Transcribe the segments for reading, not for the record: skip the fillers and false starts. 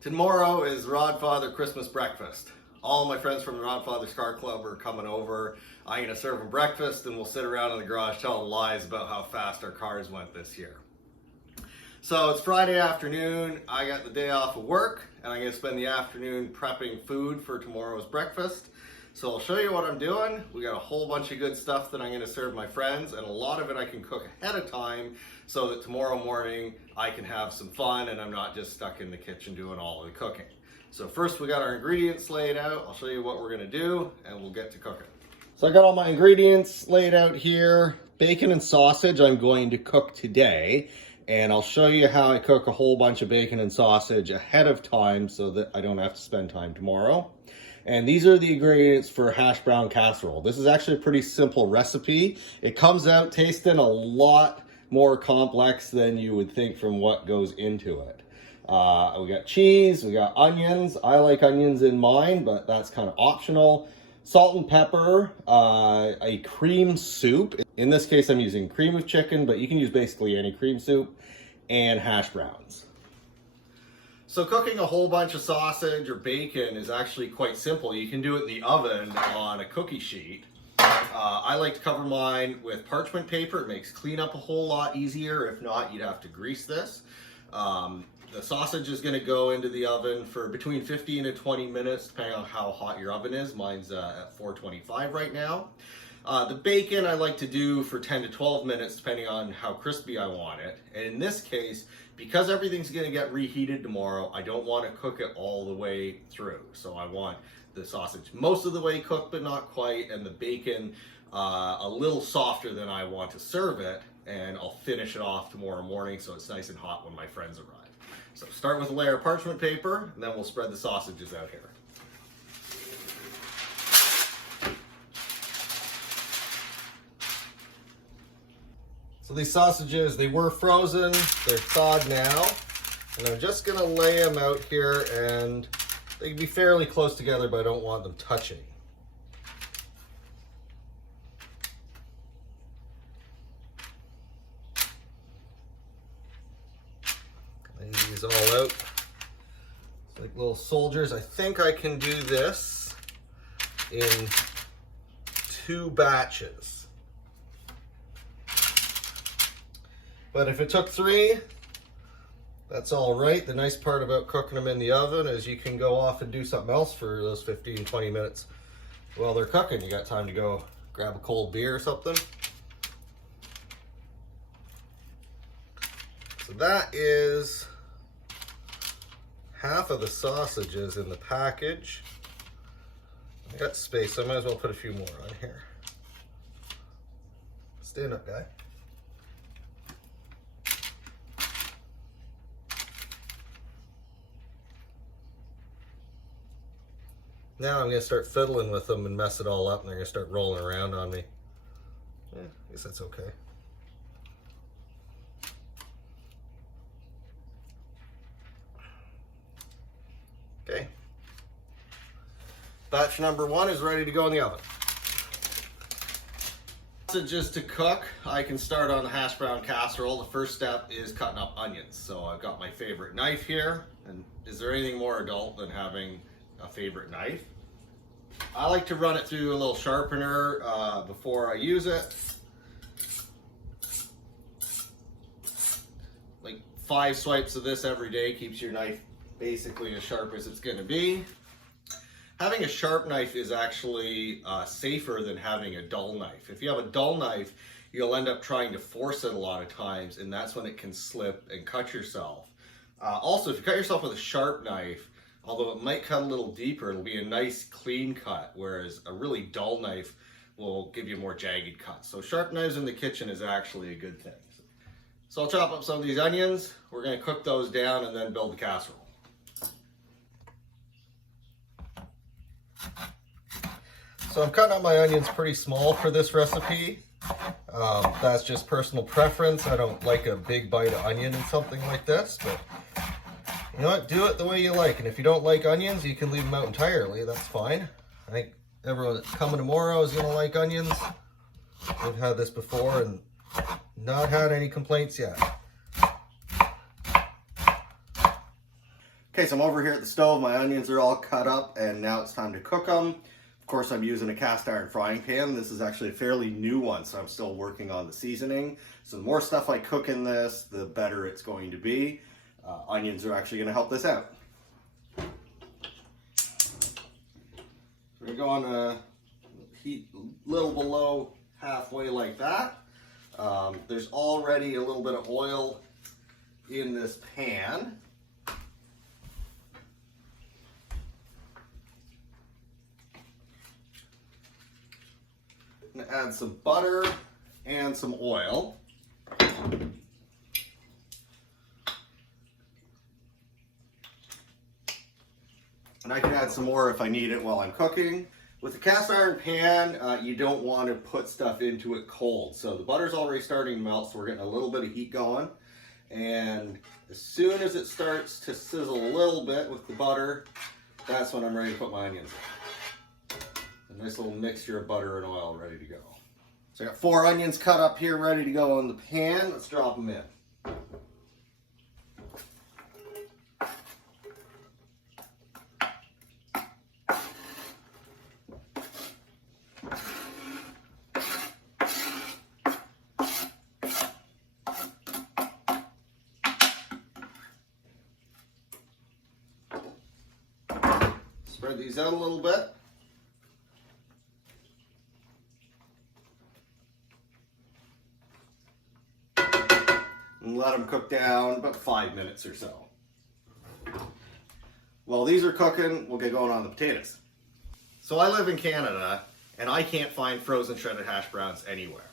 Tomorrow is Rodfather Christmas breakfast. All my friends from the Rodfather Car Club are coming over. I'm going to serve them breakfast and we'll sit around in the garage telling lies about how fast our cars went this year. So it's Friday afternoon. I got the day off of work and I'm going to spend the afternoon prepping food for tomorrow's breakfast. So I'll show you what I'm doing. We got a whole bunch of good stuff that I'm going to serve my friends, and a lot of it I can cook ahead of time so that tomorrow morning I can have some fun and I'm not just stuck in the kitchen doing all of the cooking. So first we got our ingredients laid out. I'll show you what we're going to do and we'll get to cooking. So I got all my ingredients laid out here. Bacon and sausage I'm going to cook today, and I'll show you how I cook a whole bunch of bacon and sausage ahead of time so that I don't have to spend time tomorrow. And these are the ingredients for hash brown casserole. This is actually a pretty simple recipe. It comes out tasting a lot more complex than you would think from what goes into it. We got cheese, we got onions. I like onions in mine, but that's kind of optional. Salt and pepper, a cream soup. In this case, I'm using cream of chicken, but you can use basically any cream soup, and hash browns. So cooking a whole bunch of sausage or bacon is actually quite simple. You can do it in the oven on a cookie sheet. I like to cover mine with parchment paper. It makes cleanup a whole lot easier. If not, you'd have to grease this. The sausage is going to go into the oven for between 15 and 20 minutes, depending on how hot your oven is. Mine's at 425 right now. The bacon I like to do for 10 to 12 minutes, depending on how crispy I want it. And in this case, because everything's going to get reheated tomorrow, I don't want to cook it all the way through. So I want the sausage most of the way cooked, but not quite, and the bacon a little softer than I want to serve it. And I'll finish it off tomorrow morning so it's nice and hot when my friends arrive. So start with a layer of parchment paper, and then we'll spread the sausages out here. So these sausages, they were frozen, they're thawed now, and I'm just gonna lay them out here, and they can be fairly close together, but I don't want them touching. Lay these all out like little soldiers. I think I can do this in 2 batches. But if it took 3, that's all right. The nice part about cooking them in the oven is you can go off and do something else for those 15, 20 minutes while they're cooking. You got time to go grab a cold beer or something. So that is half of the sausages in the package. I got space, so I might as well put a few more on here. Stand up, guy. Now I'm going to start fiddling with them and mess it all up, and they're going to start rolling around on me. Yeah, I guess that's okay. Okay. Batch number 1 is ready to go in the oven. Sausages to cook, I can start on the hash brown casserole. The first step is cutting up onions. So I've got my favorite knife here. And is there anything more adult than having a favorite knife? I like to run it through a little sharpener before I use it. Like 5 swipes of this every day keeps your knife basically as sharp as it's going to be. Having a sharp knife is actually safer than having a dull knife. If you have a dull knife, you'll end up trying to force it a lot of times, and that's when it can slip and cut yourself. Also, if you cut yourself with a sharp knife, although it might cut a little deeper, it'll be a nice clean cut, whereas a really dull knife will give you more jagged cuts. So sharp knives in the kitchen is actually a good thing. So I'll chop up some of these onions. We're going to cook those down and then build the casserole. So I'm cutting up my onions pretty small for this recipe. That's just personal preference. I don't like a big bite of onion in something like this, but you know what? Do it the way you like. And if you don't like onions, you can leave them out entirely. That's fine. I think everyone that's coming tomorrow is going to like onions. I've had this before and not had any complaints yet. Okay, so I'm over here at the stove. My onions are all cut up and now it's time to cook them. Of course, I'm using a cast iron frying pan. This is actually a fairly new one, so I'm still working on the seasoning. So the more stuff I cook in this, the better it's going to be. Onions are actually going to help this out. We're going to go on a heat a little below halfway like that. There's already a little bit of oil in this pan. I'm going to add some butter and some oil. And I can add some more if I need it while I'm cooking. With the cast iron pan, you don't want to put stuff into it cold. So the butter's already starting to melt, so we're getting a little bit of heat going. And as soon as it starts to sizzle a little bit with the butter, that's when I'm ready to put my onions in. A nice little mixture of butter and oil ready to go. So I got 4 onions cut up here ready to go in the pan. Let's drop them in. Spread these out a little bit. And let them cook down about 5 minutes or so. While these are cooking, we'll get going on the potatoes. So I live in Canada and I can't find frozen shredded hash browns anywhere.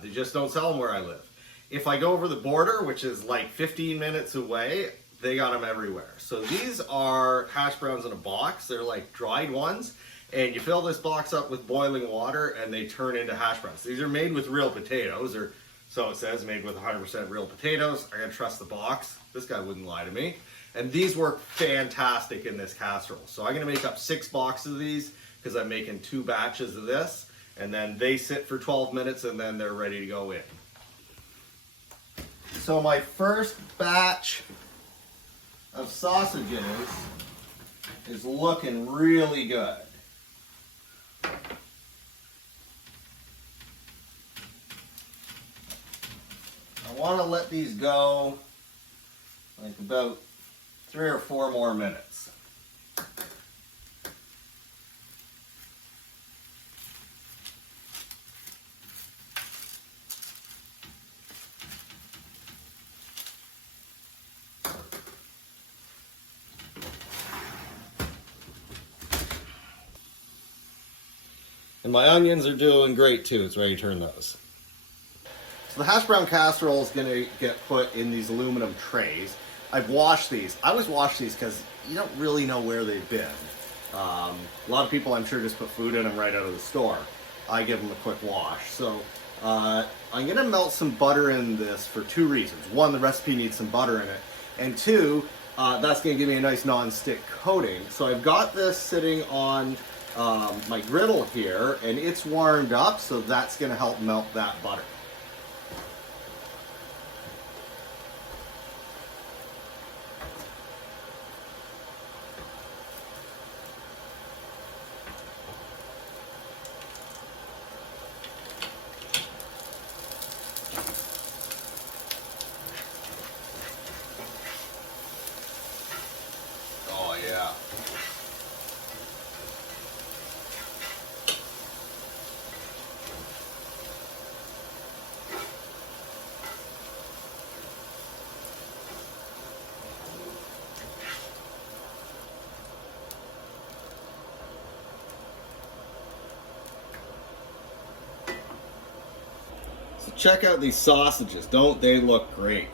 They just don't sell them where I live. If I go over the border, which is like 15 minutes away, they got them everywhere. So these are hash browns in a box. They're like dried ones. And you fill this box up with boiling water and they turn into hash browns. These are made with real potatoes, or so it says, made with 100% real potatoes. I gotta trust the box. This guy wouldn't lie to me. And these work fantastic in this casserole. So I'm gonna make up 6 boxes of these because I'm making 2 batches of this. And then they sit for 12 minutes and then they're ready to go in. So my first batch of sausages is looking really good. I want to let these go like about 3 or 4 more minutes. And my onions are doing great too. It's ready to turn those. So the hash brown casserole is going to get put in these aluminum trays. I've washed these. I always wash these because you don't really know where they've been. A lot of people, I'm sure, just put food in them right out of the store. I give them a quick wash. So I'm going to melt some butter in this for 2 reasons. 1, the recipe needs some butter in it. And 2, that's going to give me a nice non-stick coating. So I've got this sitting on my griddle here, and it's warmed up, so that's going to help melt that butter. Oh yeah. So check out these sausages. Don't they look great?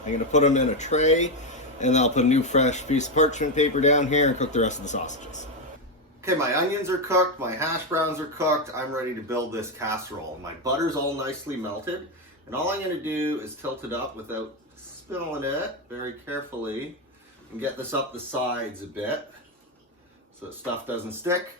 I'm going to put them in a tray, and then I'll put a new fresh piece of parchment paper down here and cook the rest of the sausages. Okay, my onions are cooked, my hash browns are cooked. I'm ready to build this casserole. My butter's all nicely melted, and all I'm going to do is tilt it up without spilling it very carefully and get this up the sides a bit so that stuff doesn't stick.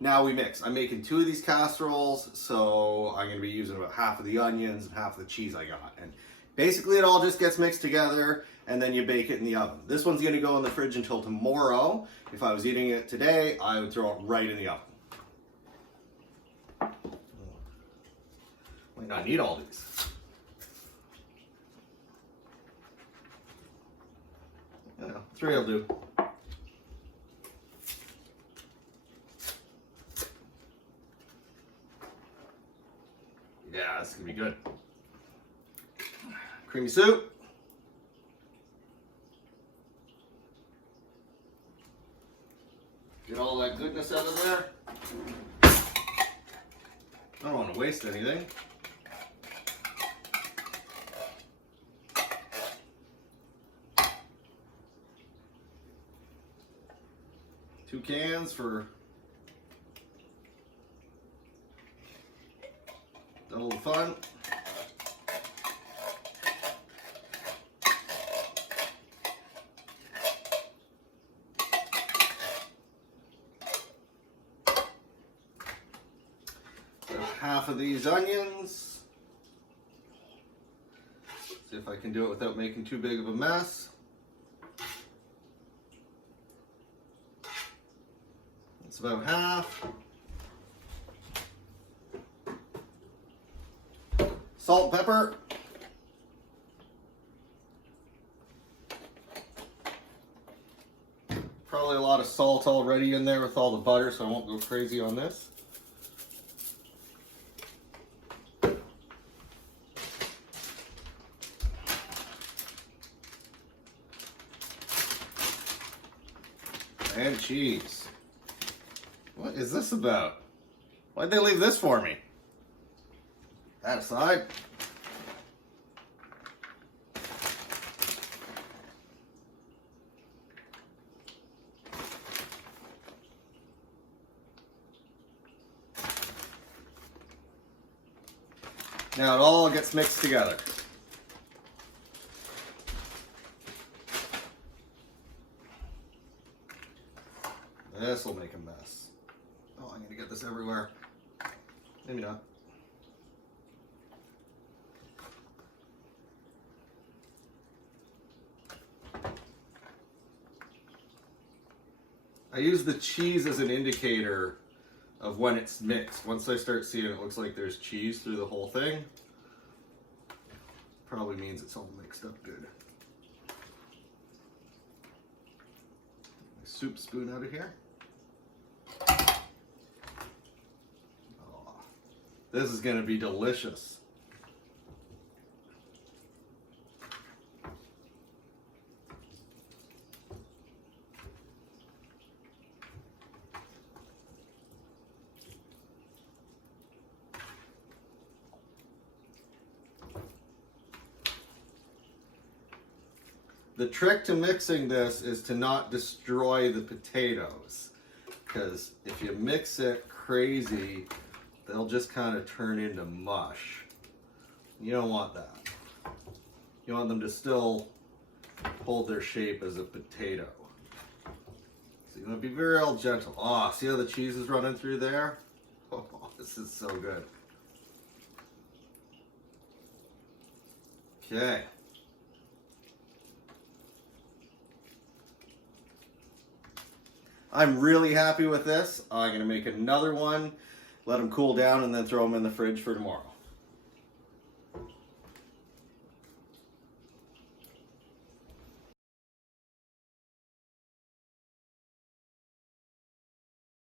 Now we mix. I'm making 2 of these casseroles, so I'm going to be using about half of the onions and half of the cheese I got. And basically it all just gets mixed together, and then you bake it in the oven. This one's gonna go in the fridge until tomorrow. If I was eating it today, I would throw it right in the oven. Might not need all these. You know, 3 will do. Yeah, this is gonna be good. Creamy soup. Get all that goodness out of there. I don't want to waste anything. Two cans for double the fun. Half of these onions. See if I can do it without making too big of a mess. It's about half. Salt, pepper. Probably a lot of salt already in there with all the butter, so I won't go crazy on this. And cheese. What is this about? Why'd they leave this for me? That aside. Now it all gets mixed together. This will make a mess. Oh, I'm gonna get this everywhere. Maybe not. I use the cheese as an indicator of when it's mixed. Once I start seeing it looks like there's cheese through the whole thing, probably means it's all mixed up good. My soup spoon out of here. This is going to be delicious. The trick to mixing this is to not destroy the potatoes, because if you mix it crazy, they'll just kind of turn into mush. You don't want that. You want them to still hold their shape as a potato. So you want to be real gentle. Oh, see how the cheese is running through there? Oh, this is so good. Okay. I'm really happy with this. I'm going to make another one, let them cool down, and then throw them in the fridge for tomorrow.